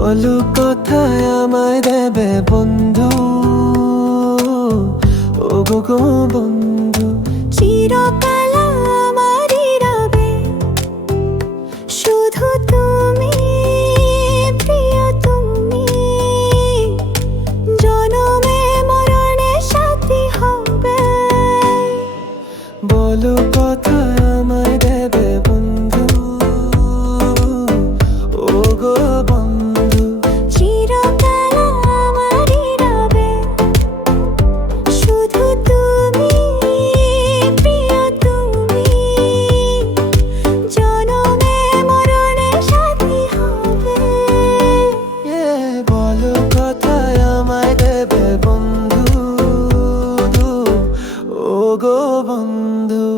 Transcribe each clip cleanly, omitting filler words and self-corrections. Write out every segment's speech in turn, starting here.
বলো কোথায় আমায় দেবে বন্ধু, ও গো গো বন্ধু। চিরকাল আমারই রবে শুধু তুমি, প্রিয় তুমি, জনমে মরণে সাথী হবে। বলো কোথায় আমায় দেবে বন্ধু, ও গো বন্ধু। চিরকাল আমারই রবে শুধু তুমি, প্রিয় তুমি, জনমে মরণে সাথী হবে। বলো কোথায় আমায় দেবে বন্ধু, ও গো বন্ধু।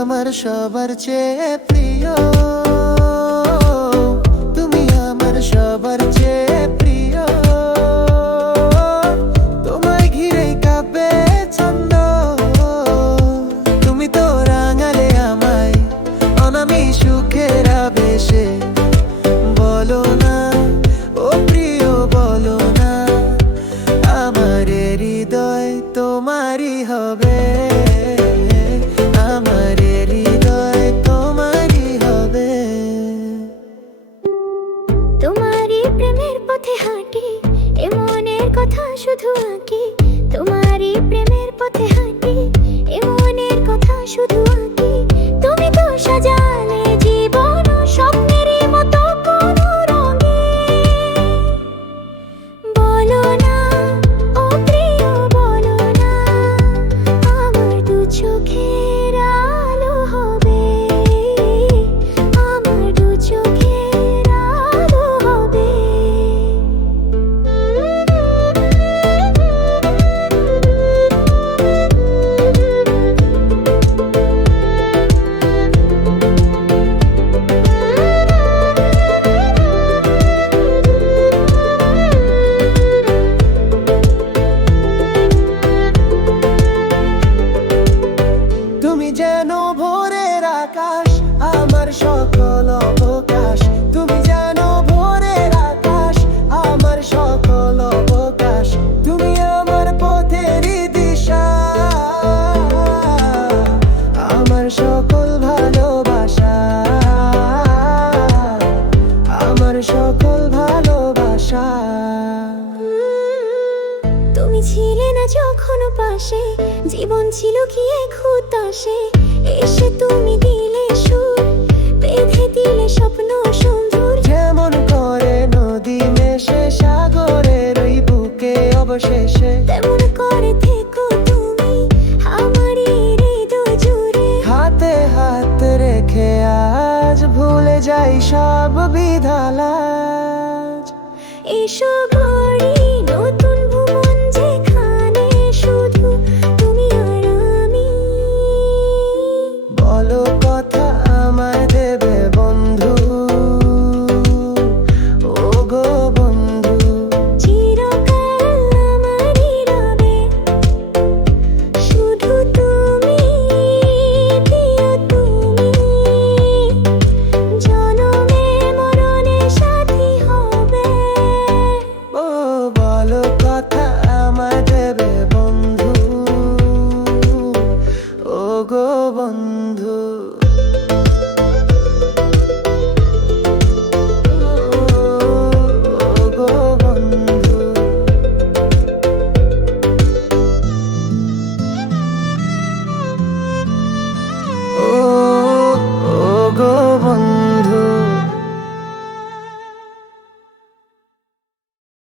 আমার সবার চেয়ে প্রিয়, তুমি আমার সবার চেয়ে প্রিয়। তোমায় ঘিরেই কাঁপে ছন্দ, তুমি তো রাঙালে আমায় অনামি সুখের আবেশে। বলো না ও প্রিয়, বলো না আমার হৃদয় তোমারই হবে। তোমারই প্রেমের পথে হাঁটি, এ মনের কথা শুধু আঁকি। তোমারই প্রেমের পথে হাঁটি, এ মনের কথা শুধু আঁকি। তুমি তো সাজালে জীবন স্বপ্নেরই মতো কোন রঙে। বলো না ও প্রিয়, বলো না আমার দু চোখের আলো হবে, আমার দু চোখের আলো হবে। তুমি যেন ভোরের আকাশ, আমার সকল অবকাশ। তুমি যেন ভোরের আকাশ, আমার সকল অবকাশ। তুমি আমার পথেরই দিশা, আমার সকল ভালোবাসা, আমার সকল ভালোবাসা। তুমি ছিলে না যখন পাশে, জীবন ছিল কি এক হুতাশে। এসে তুমি দিলে সুর, বেঁধে দিলে স্বপ্ন সুন্দর। যেমন করে নদী মেশে সাগরের ওই বুকে অবশেষে, তেমন করে থেকো তুমি আমারই হৃদয় জুড়ে। হাতে হাত রেখে আজ ভুলে যাই সব বিধালাজ। এসো গড়ি নতুন ভুবন, যেখানে শুধু তুমি আর আমি। বলো কথা আমায় দেবে বন্ধু, ও গো বন্ধু। চিরকাল আমারই রবে শুধু তুমি, প্রিয় তুমি, জনমে মরণে সাথী হবে। ও বলো কথা আমায় দেবে বন্ধু, ও গো বন্ধু।